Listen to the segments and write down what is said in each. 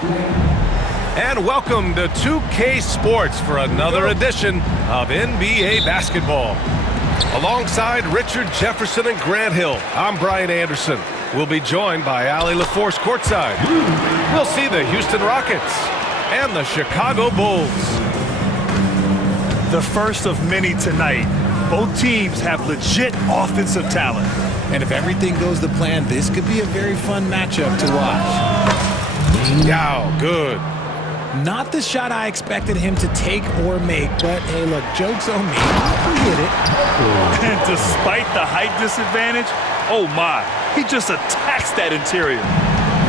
And welcome to 2K Sports for another edition of NBA basketball. Alongside Richard Jefferson and Grant Hill, I'm Brian Anderson. We'll be joined by Allie LaForce courtside. We'll see the Houston Rockets and the Chicago Bulls. The first of many tonight. Both teams have legit offensive talent. And if everything goes to plan, this could be a very fun matchup to watch. Yow, good. Not the shot I expected him to take or make, but hey, look, joke's on me. I get it. And despite the height disadvantage, oh my, he just attacks that interior.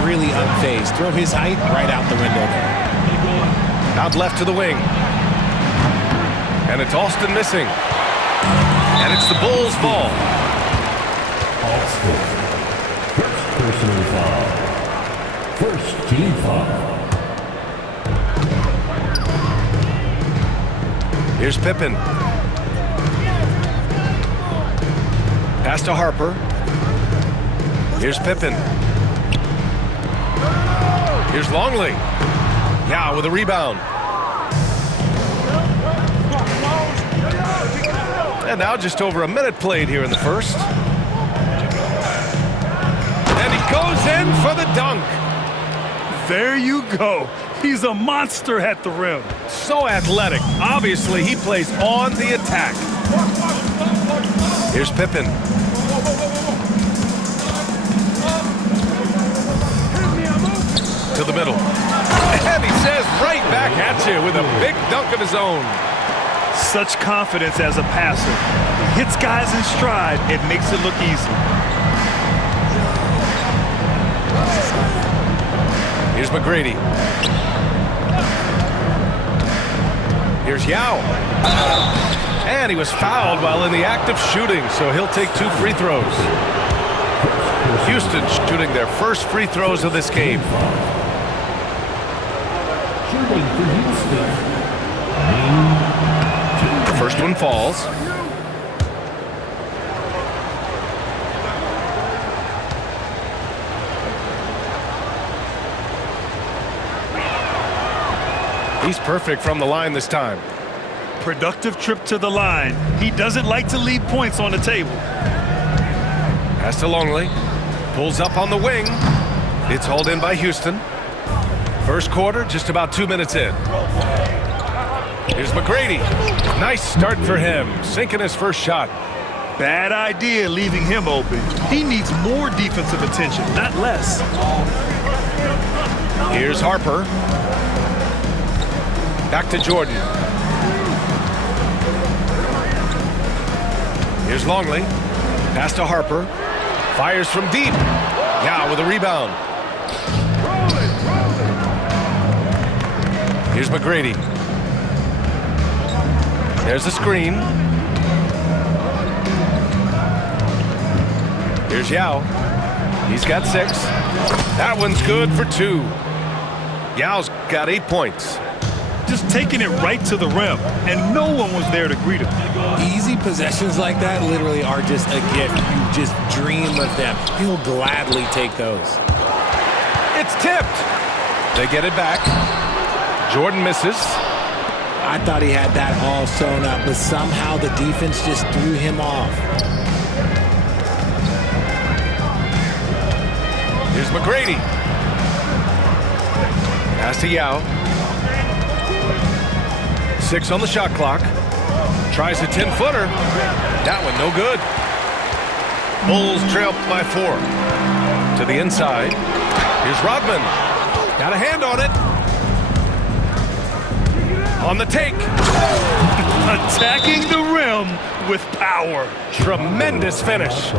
Really unfazed. Throw his height right out the window there. Out left to the wing. And it's Alston missing. And it's the Bulls' ball. Alston. First personal foul. First team foul. Here's Pippen. Pass to Harper. Here's Pippen. Here's Longley. Now with a rebound. And now just over a minute played here in the first. And he goes in for the dunk. There you go. He's a monster at the rim. So athletic. Obviously, he plays on the attack. Here's Pippen. To the middle. And he says right back at you with a big dunk of his own. Such confidence as a passer. Hits guys in stride. It makes it look easy. Here's McGrady. Here's Yao. And he was fouled while in the act of shooting, so he'll take 2 free throws. Houston shooting their first free throws of this game. Shooting for Houston. The first one falls. He's perfect from the line this time. Productive trip to the line. He doesn't like to leave points on the table. Pass to Longley. Pulls up on the wing. It's hauled in by Houston. First quarter, just about 2 minutes in. Here's McGrady. Nice start for him, sinking his first shot. Bad idea leaving him open. He needs more defensive attention, not less. Here's Harper. Back to Jordan. Here's Longley. Pass to Harper. Fires from deep. Now with a rebound. Here's McGrady. There's a screen. Here's Yao. He's got 6. That one's good for 2. Yao's got 8 points. Just taking it right to the rim, and no one was there to greet him. Easy possessions like that literally are just a gift. You just dream of them. He'll gladly take those. It's tipped. They get it back. Jordan misses. I thought he had that all sewn up, but somehow the defense just threw him off. Here's McGrady. Pass to Yao. 6 on the shot clock. Tries a 10-footer. That one no good. Bulls trail by 4. To the inside. Here's Rodman. Got a hand on it. On the take. Attacking the rim with power. Tremendous finish.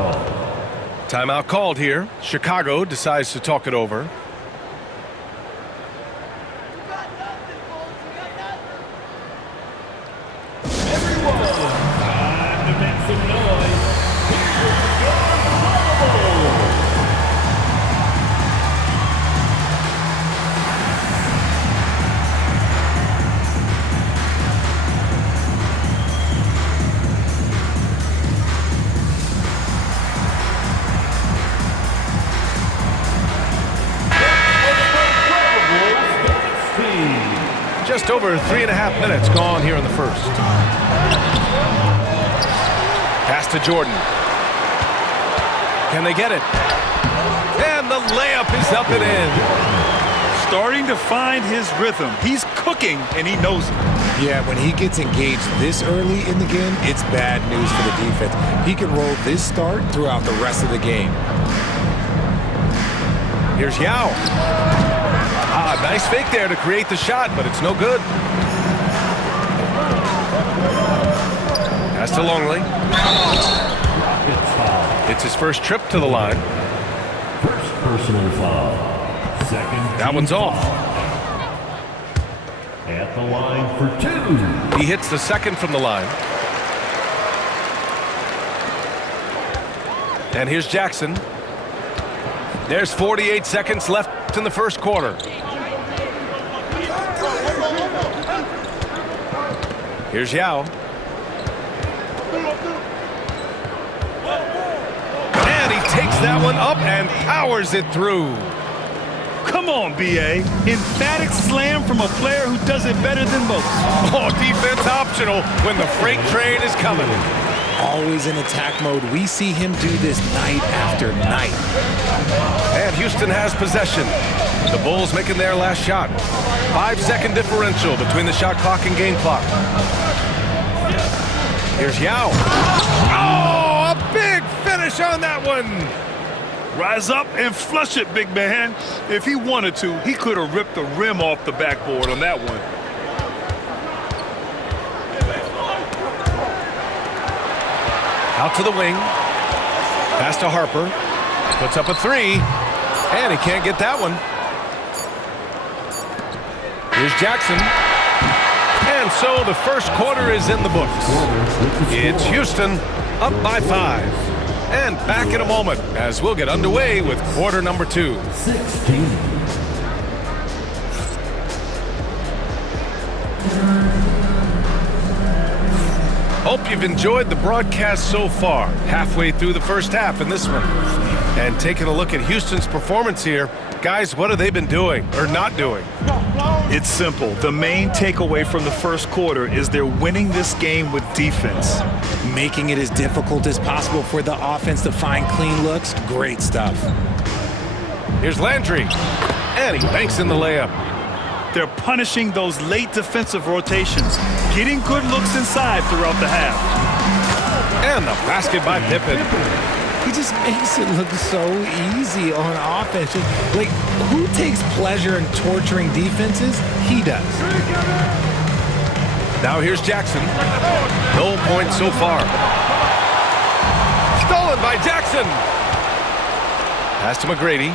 Timeout called here. Chicago decides to talk it over. Just over 3.5 minutes gone here in the first. Pass to Jordan. Can they get it? And the layup is up and in. Starting to find his rhythm. He's cooking, and he knows it. Yeah, when he gets engaged this early in the game, it's bad news for the defense. He can roll this start throughout the rest of the game. Here's Yao. Nice fake there to create the shot, but it's no good. Pass to Longley. It's his first trip to the line. First personal foul. Second. That one's off. At the line for 2. He hits the second from the line. And here's Jackson. There's 48 seconds left in the first quarter. Here's Yao. And he takes that one up and powers it through. Come on, B.A. Emphatic slam from a player who does it better than most. Oh, defense optional when the freight train is coming. Always in attack mode. We see him do this night after night. And Houston has possession. The Bulls making their last shot. 5-second differential between the shot clock and game clock. Here's Yao. Oh, a big finish on that one. Rise up and flush it, big man. If he wanted to, he could have ripped the rim off the backboard on that one. Out to the wing. Pass to Harper. Puts up a three. And he can't get that one. Here's Jackson. And so the first quarter is in the books. It's Houston up by 5. And back in a moment as we'll get underway with quarter number 2. 16. Hope you've enjoyed the broadcast so far. Halfway through the first half in this one. And taking a look at Houston's performance here, guys, what have they been doing or not doing? It's simple. The main takeaway from the first quarter is they're winning this game with defense. Making it as difficult as possible for the offense to find clean looks. Great stuff. Here's Landry. And he banks in the layup. They're punishing those late defensive rotations, getting good looks inside throughout the half. And the basket by Pippen. He just makes it look so easy on offense. Like, who takes pleasure in torturing defenses? He does. Now here's Jackson. No points so far. Stolen by Jackson. Pass to McGrady.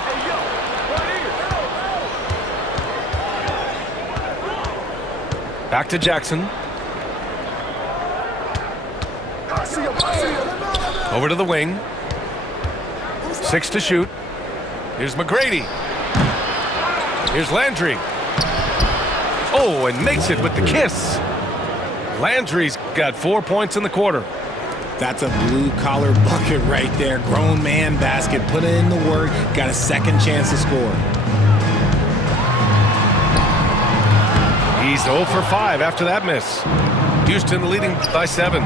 Back to Jackson. Over to the wing. 6 to shoot. Here's McGrady. Here's Landry. Oh, and makes it with the kiss. Landry's got 4 points in the quarter. That's a blue-collar bucket right there. Grown man basket. Put in the work. Got a second chance to score. He's 0 for 5 after that miss. Houston leading by 7.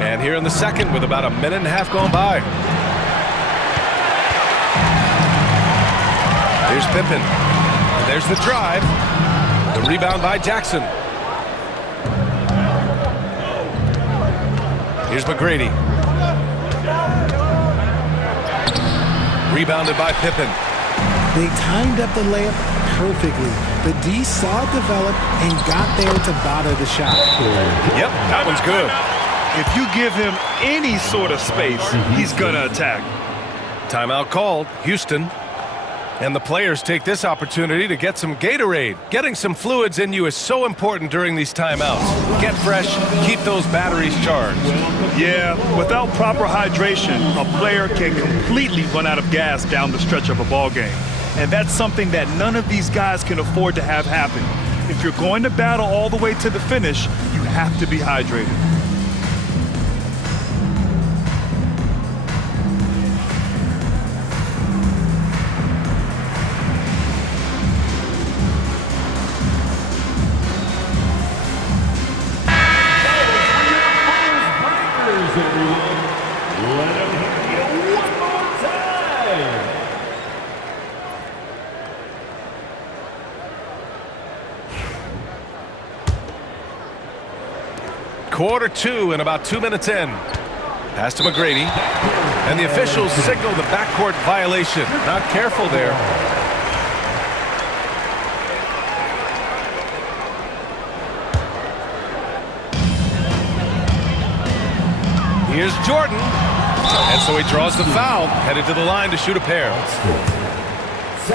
And here in the second with about a minute and a half gone by. Here's Pippen. And there's the drive. The rebound by Jackson. Here's McGrady. Rebounded by Pippen. They timed up the layup perfectly. The D saw it develop and got there to bother the shot. Yep, that one's good. If you give him any sort of space, he's gonna attack. Timeout called, Houston. And the players take this opportunity to get some Gatorade. Getting some fluids in you is so important during these timeouts. Get fresh, keep those batteries charged. Yeah, without proper hydration, a player can completely run out of gas down the stretch of a ball game. And that's something that none of these guys can afford to have happen. If you're going to battle all the way to the finish, you have to be hydrated. Let him hear you one more time. Quarter two and about 2 minutes in. Pass to McGrady. And the officials signal the backcourt violation. Not careful there. Here's Jordan. And so he draws the foul, headed to the line to shoot a pair.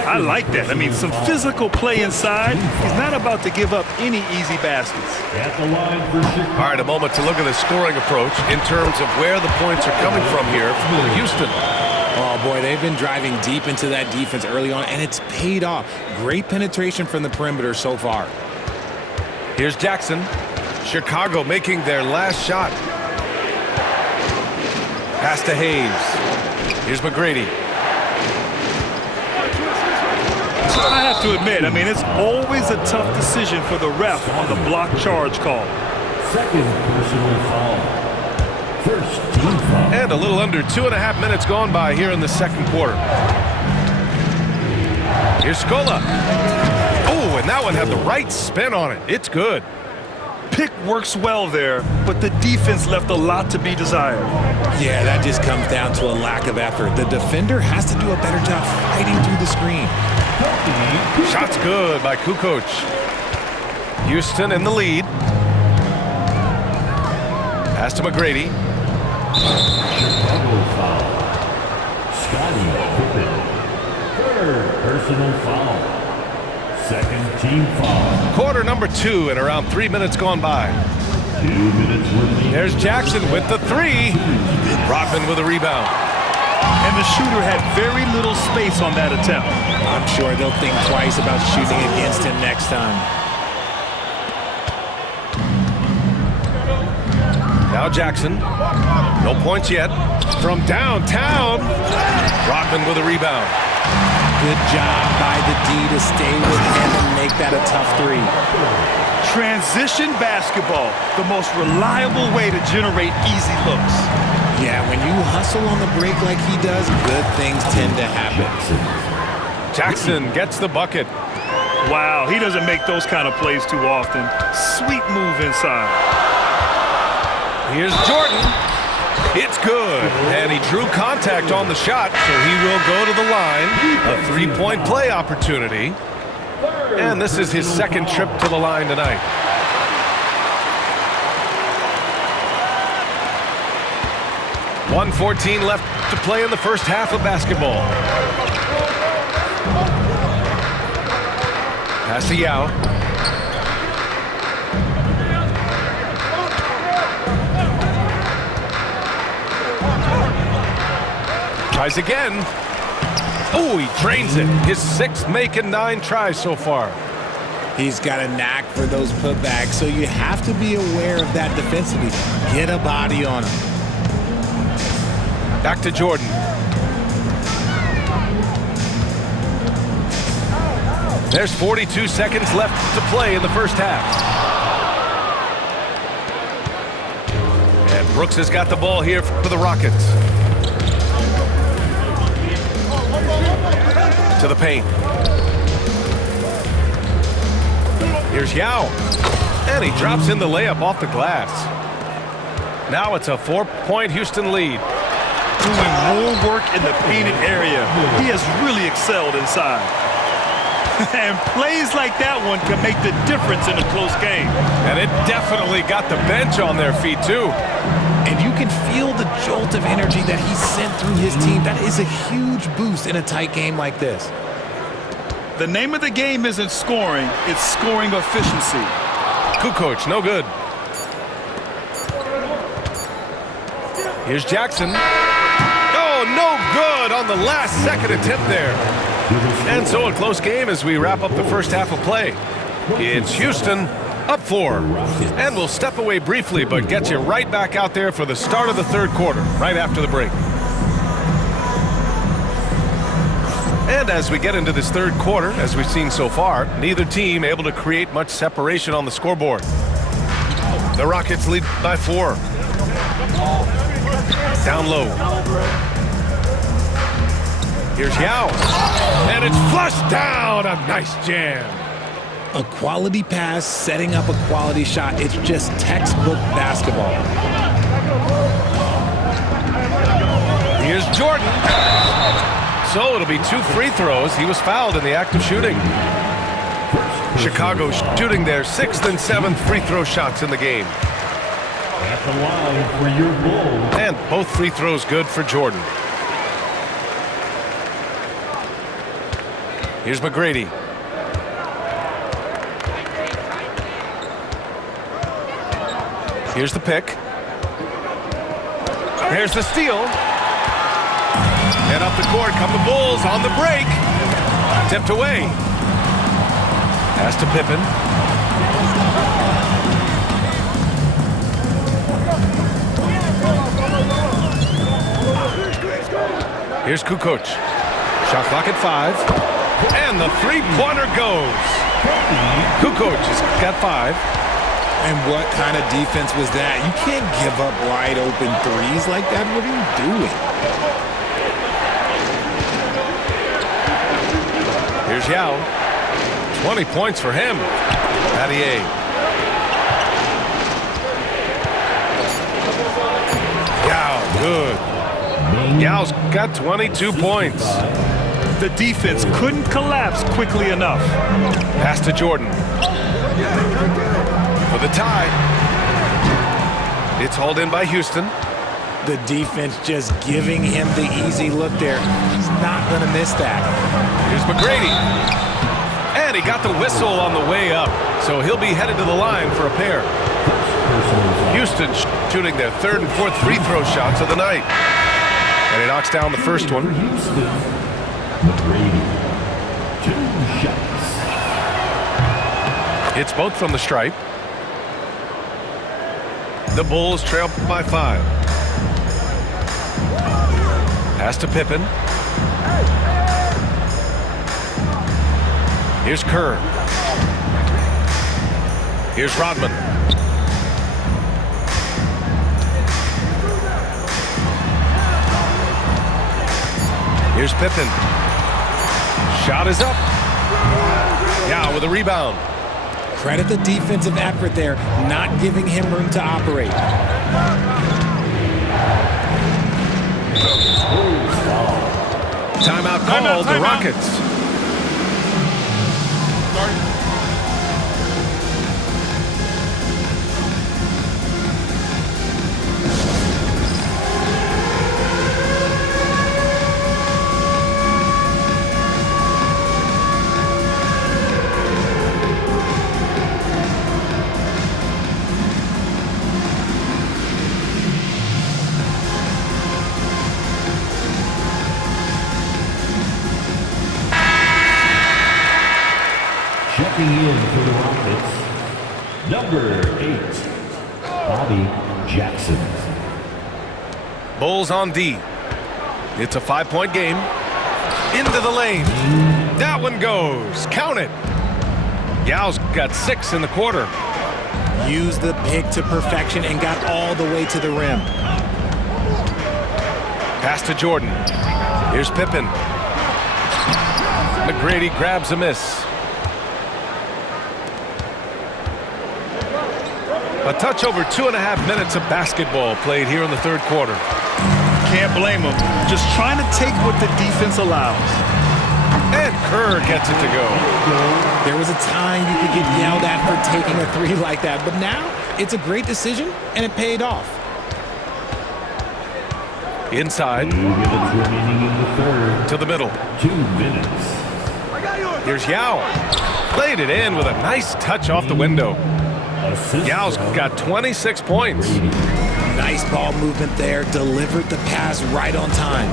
I like that. I mean, some physical play inside. He's not about to give up any easy baskets. At the line for Chicago. All right, a moment to look at the scoring approach in terms of where the points are coming from here for Houston. Oh, boy, they've been driving deep into that defense early on, and it's paid off. Great penetration from the perimeter so far. Here's Jackson. Chicago making their last shot. Pass to Hayes. Here's McGrady. I have to admit, I mean, it's always a tough decision for the ref on the block charge call. Second personal foul. First team foul. And a little under 2.5 minutes gone by here in the second quarter. Here's Scola. Oh, and that one had the right spin on it. It's good. Pick works well there, but the defense left a lot to be desired. Yeah, that just comes down to a lack of effort. The defender has to do a better job fighting through the screen. Shot's good by Kukoc. Houston in the lead. Pass to McGrady. Chicago foul. Scottie Pippen. Third personal foul. Second team foul. Quarter number 2 and around 3 minutes gone by. 2 minutes remaining. There's Jackson with the 3. Rodman with a rebound. And the shooter had very little space on that attempt. I'm sure they'll think twice about shooting against him next time. Now Jackson. No points yet. From downtown. Rodman with a rebound. Good job by the D to stay with him and make that a tough 3. Transition basketball, the most reliable way to generate easy looks. Yeah, when you hustle on the break like he does, good things tend to happen. Jackson gets the bucket. Wow, he doesn't make those kind of plays too often. Sweet move inside. Here's Jordan. It's good. And he drew contact on the shot, so he will go to the line. A 3-point play opportunity. And this is his second trip to the line tonight. .114 left to play in the first half of basketball. Pass to Yao. Tries again. Oh, he drains it. His 6th make and 9 tries so far. He's got a knack for those putbacks, so you have to be aware of that defensively. Get a body on him. Back to Jordan. There's 42 seconds left to play in the first half. And Brooks has got the ball here for the Rockets. To the paint. Here's Yao. And he drops in the layup off the glass. Now it's a 4-point Houston lead. Doing more work in the painted area. He has really excelled inside. And plays like that one can make the difference in a close game. And it definitely got the bench on their feet, too. And you can feel the jolt of energy that he sent through his team. That is a huge boost in a tight game like this. The name of the game isn't scoring, it's scoring efficiency. Kukoc, no good. Here's Jackson. Oh, no good on the last second attempt there. And so a close game as we wrap up the first half of play. It's Houston up 4. And we'll step away briefly, but get you right back out there for the start of the third quarter, right after the break. And as we get into this third quarter, as we've seen so far, neither team able to create much separation on the scoreboard. The Rockets lead by 4. Down low. Here's Yao. And it's flushed down. A nice jam. A quality pass, setting up a quality shot. It's just textbook basketball. Here's Jordan. So it'll be 2 free throws. He was fouled in the act of shooting. Chicago shooting their 6th and 7th free throw shots in the game. At the line for your Bulls. And both free throws good for Jordan. Here's McGrady. Here's the pick. There's the steal. And up the court come the Bulls on the break. Tipped away. Pass to Pippen. Here's Kukoc. Shot clock at 5. And the three-pointer goes. Kukoc has got 5. And what kind of defense was that? You can't give up wide open threes like that. What are you doing? Here's Yao. 20 points for him. Battier. Yao, good. Yao's got 22 points. The defense couldn't collapse quickly enough. Pass to Jordan. For the tie. It's hauled in by Houston. The defense just giving him the easy look there. He's not going to miss that. Here's McGrady. And he got the whistle on the way up. So he'll be headed to the line for a pair. Houston shooting their 3rd and 4th free throw shots of the night. And he knocks down the first one. Houston, McGrady, 2 shots. It's both from the stripe. The Bulls trail by 5. Pass to Pippen. Here's Kerr. Here's Rodman. Here's Pippen. Shot is up. Yao with a rebound. Credit the defensive effort there, not giving him room to operate. Timeout called the Rockets. Checking in for the Rockets, number 8, Bobby Jackson. Bulls on D. It's a 5-point game. Into the lane. That one goes. Count it. Yao's got 6 in the quarter. Used the pick to perfection and got all the way to the rim. Pass to Jordan. Here's Pippen. McGrady grabs a miss. A touch over 2.5 minutes of basketball played here in the 3rd quarter. Can't blame him. Just trying to take what the defense allows. And Kerr gets it to go. There was a time you could get yelled at for taking a 3 like that, but now it's a great decision and it paid off.2 Inside. minutes remaining in the 3rd. To the middle. 2 minutes. Here's Yao. Played it in with a nice touch off the window. Assist Yao's from got 26 points. Nice ball movement there. Delivered the pass right on time.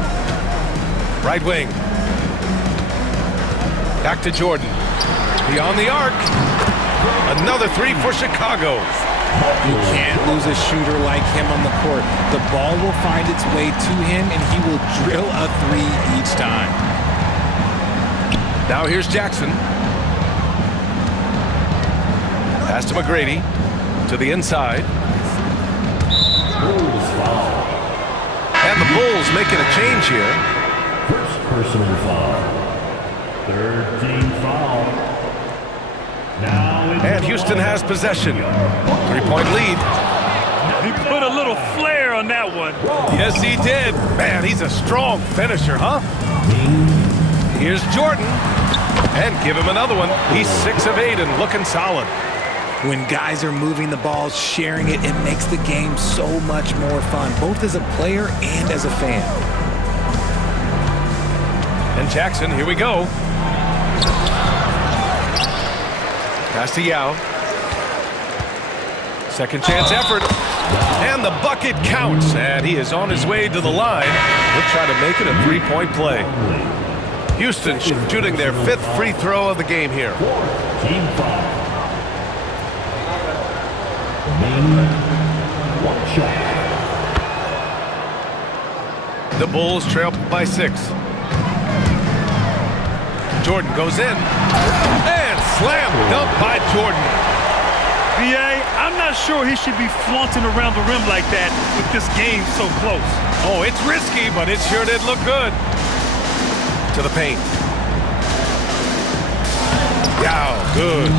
Right wing. Back to Jordan. Beyond the arc. Another 3 for Chicago. You can't lose a shooter like him on the court. The ball will find its way to him, and he will drill a 3 each time. Now here's Jackson. Pass to McGrady. To the inside. Bulls foul. And the Bulls making a change here. First personal foul. Third team foul. Now And Houston has possession. 3-point lead. He put a little flair on that one. Yes, he did. Man, he's a strong finisher, huh? Here's Jordan. And give him another one. He's 6 of 8 and looking solid. When guys are moving the ball, sharing it, it makes the game so much more fun, both as a player and as a fan. And Jackson, here we go. Pass to Yao. Second chance effort. And the bucket counts. And he is on his way to the line. He'll try to make it a 3-point play. Houston shooting their 5th free throw of the game here. team foul. Remaining 1 shot. The Bulls trail by 6. Jordan goes in. And slam dunk by Jordan. B.A., I'm not sure he should be flaunting around the rim like that with this game so close. Oh, it's risky, but it sure did look good. To the paint. Yao, good.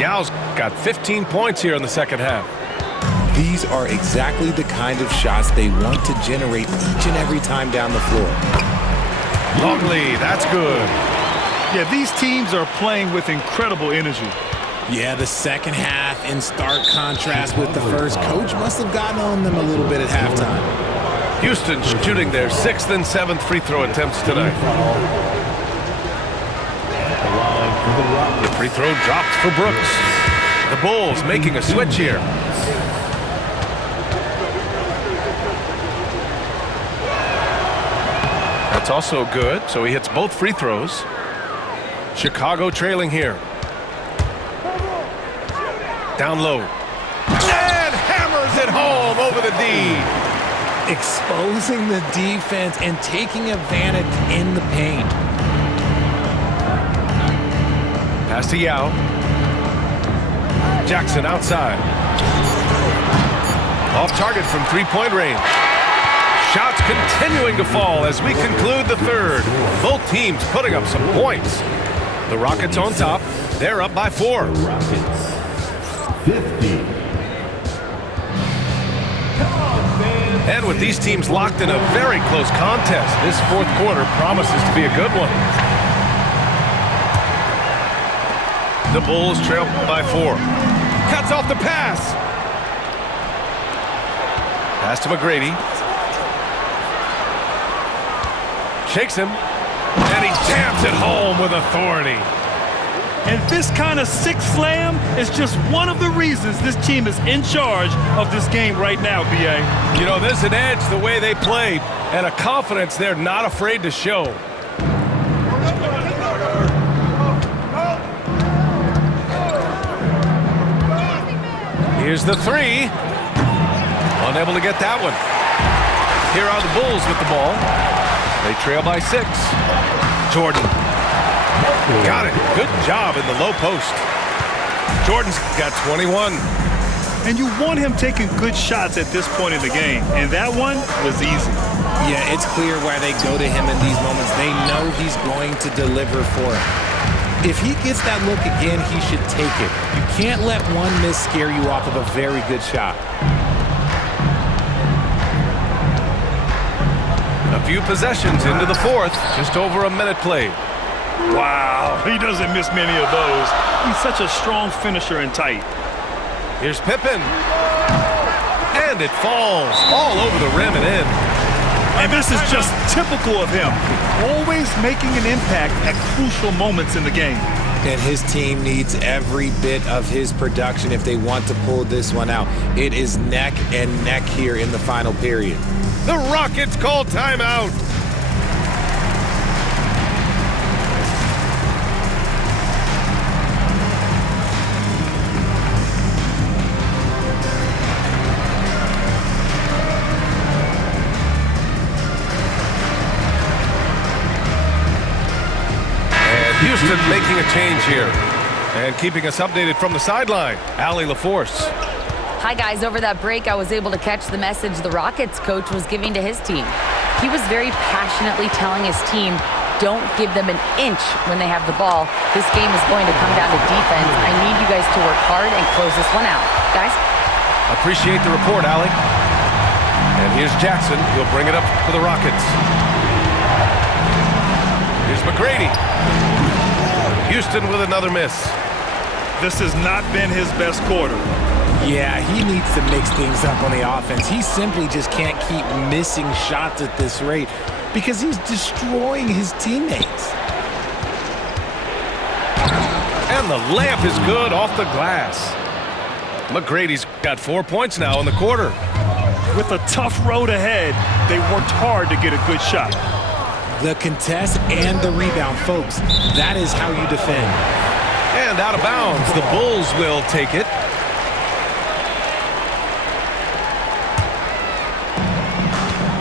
Yao's got 15 points here in the second half. These are exactly the kind of shots they want to generate each and every time down the floor. Longley, that's good. Yeah, these teams are playing with incredible energy. Yeah, the second half in stark contrast with the first. Coach must have gotten on them a little bit at halftime. Houston shooting their 6th and 7th free throw attempts tonight. The free throw dropped for Brooks. The Bulls making a switch here. That's also good, so he hits both free throws. Chicago trailing here. Down low. And hammers it home over the D. Exposing the defense and taking advantage in the paint. Pass to Yao. Jackson outside. Off target from 3-point range. Shots continuing to fall as we conclude the third. Both teams putting up some points. The Rockets on top. They're up by 4. Rockets 50. And with these teams locked in a very close contest, this fourth quarter promises to be a good one. The Bulls trail by 4. Cuts off the pass. Pass to McGrady. Shakes him. And he jams it home with authority. And this kind of sick slam is just one of the reasons this team is in charge of this game right now, B.A. You know, there's an edge the way they played and a confidence they're not afraid to show. Here's the 3. Unable to get that one. Here are the Bulls with the ball. They trail by 6. Jordan. Got it. Good job in the low post. Jordan's got 21. And you want him taking good shots at this point in the game. And that one was easy. Yeah, it's clear why they go to him in these moments. They know he's going to deliver for him. If he gets that look again, he should take it. You can't let one miss scare you off of a very good shot. A few possessions into the fourth. Just over a minute played. Wow, he doesn't miss many of those. He's such a strong finisher and tight. Here's Pippen. And it falls all over the rim and in. And this is just typical of him. Always making an impact at crucial moments in the game. And his team needs every bit of his production if they want to pull this one out. It is neck and neck here in the final period. The Rockets call timeout. Houston making a change here. And keeping us updated from the sideline, Allie LaForce. Hi, guys. Over that break, I was able to catch the message the Rockets coach was giving to his team. He was very passionately telling his team, don't give them an inch when they have the ball. This game is going to come down to defense. I need you guys to work hard and close this one out. Guys? Appreciate the report, Allie. And here's Jackson. He'll bring it up for the Rockets. Here's McGrady. Houston with another miss. This has not been his best quarter. Yeah, he needs to mix things up on the offense. He simply just can't keep missing shots at this rate because he's destroying his teammates. And the layup is good off the glass. McGrady's got 4 points now in the quarter. With a tough road ahead, they worked hard to get a good shot. The contest and the rebound, folks. That is how you defend. And out of bounds, the Bulls will take it.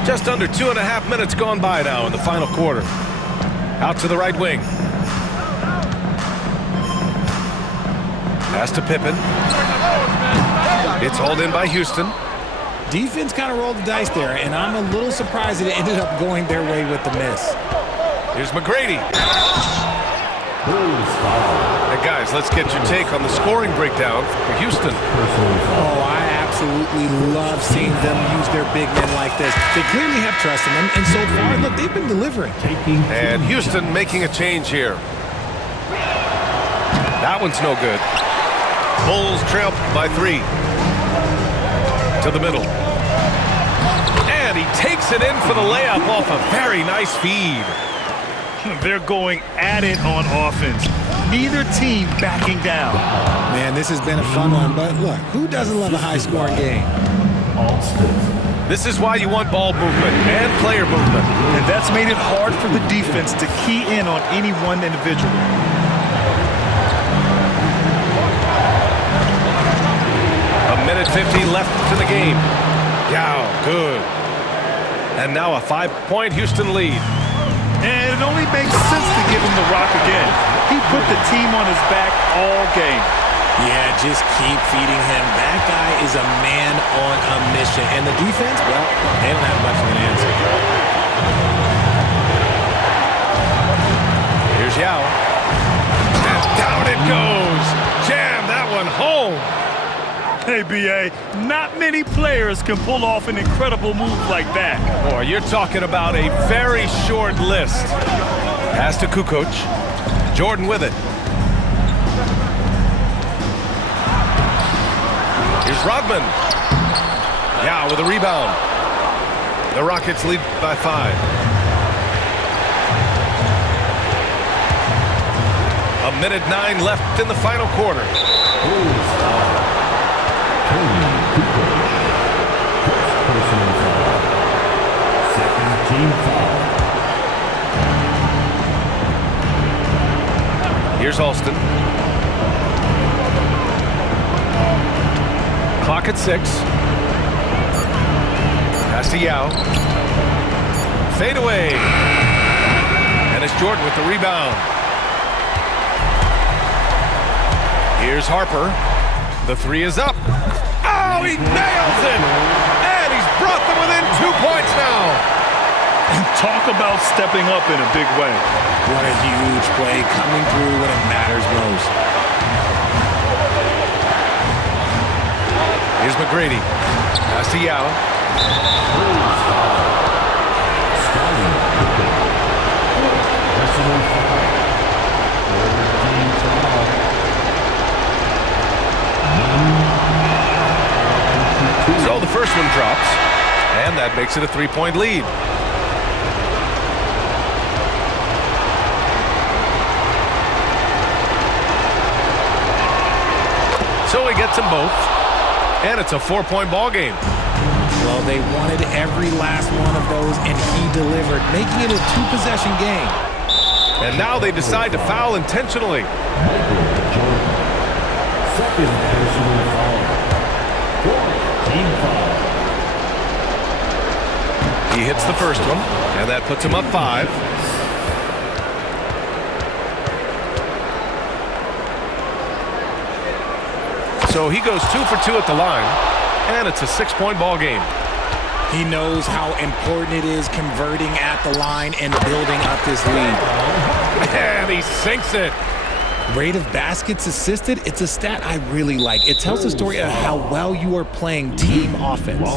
Just under 2.5 minutes gone by now in the final quarter. Out to the right wing. Pass to Pippen. It's hauled in by Houston. Defense kind of rolled the dice there, and I'm a little surprised that it ended up going their way with the miss. Here's McGrady. And guys, let's get your take on the scoring breakdown for Houston. Oh, I absolutely love seeing them use their big men like this. They clearly have trust in them, and so far, look, they've been delivering. And Houston making a change here. That one's no good. Bulls trail by 3. To the middle. And he takes it in for the layup off a very nice feed. They're going at it on offense. Neither team backing down. Man, this has been a fun one, but look, who doesn't love a high-scoring game? This is why you want ball movement and player movement. And that's made it hard for the defense to key in on any one individual. A minute 50 left to the game. Yow, good. And now a 5-point Houston lead. And it only makes sense to give him the rock again. He put the team on his back all game. Yeah, just keep feeding him. That guy is a man on a mission. And the defense, well, they don't have much of an answer. Here's Yao. And down it goes. Jam that one home. Hey, B.A., not many players can pull off an incredible move like that. Boy, you're talking about a very short list. Pass to Kukoc. Jordan with it. Here's Rodman. Yeah, with a rebound. The Rockets lead by 5. A minute 9 left in the final quarter. Here's Alston. Clock at 6. Pass to Yao. Fade away. And it's Jordan with the rebound. Here's Harper. The 3 is up. Oh, he nails it! And he's brought them within 2 points now. Talk about stepping up in a big way. What a huge play coming through when it matters most. Here's McGrady. Pass to Yao. So the first one drops, and that makes it a 3-point lead. So he gets them both, and it's a 4-point ball game. Well, they wanted every last one of those, and he delivered, making it a 2-possession game. And now they decide to foul intentionally. Second personal foul. Team foul. He hits the first one, and that puts him up 5. So he goes 2 for 2 at the line, and it's a 6-point ball game. He knows how important it is converting at the line and building up this lead. And he sinks it. Rate of baskets assisted, it's a stat I really like. It tells the story of how well you are playing team offense.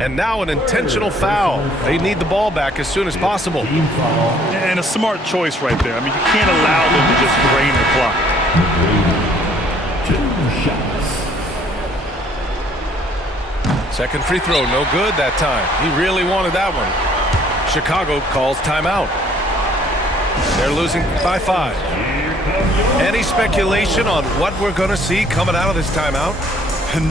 And now an intentional foul. They need the ball back as soon as possible. And a smart choice right there. I mean, you can't allow them to just drain the clock. 2 shots. Second free throw, no good that time. He really wanted that one. Chicago calls timeout. They're losing by 5. Any speculation on what we're going to see coming out of this timeout?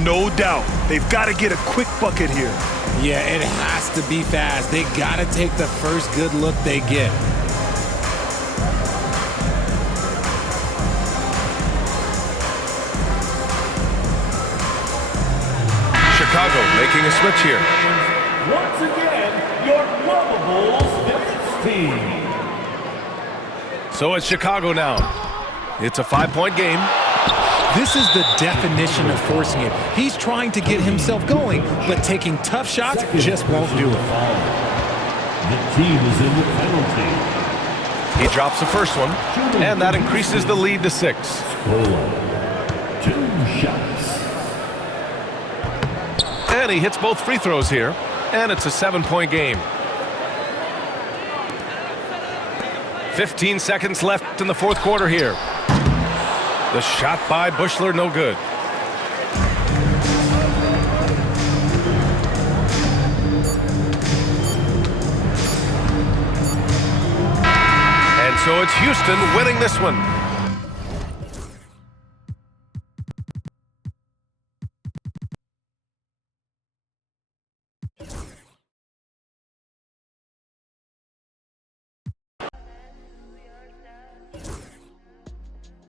No doubt. They've got to get a quick bucket here. Yeah, it has to be fast. They got to take the first good look they get. Chicago making a switch here. Once again, your lovable Spirits team. So it's Chicago now. It's a 5-point game. This is the definition of forcing it. He's trying to get himself going, but taking tough shots just won't do it. The team is in the penalty. He drops the first one, and that increases the lead to 6. 2 shots. And he hits both free throws here, and it's a 7-point game. 15 seconds left in the fourth quarter here. The shot by Buechler, no good. And so it's Houston winning this one.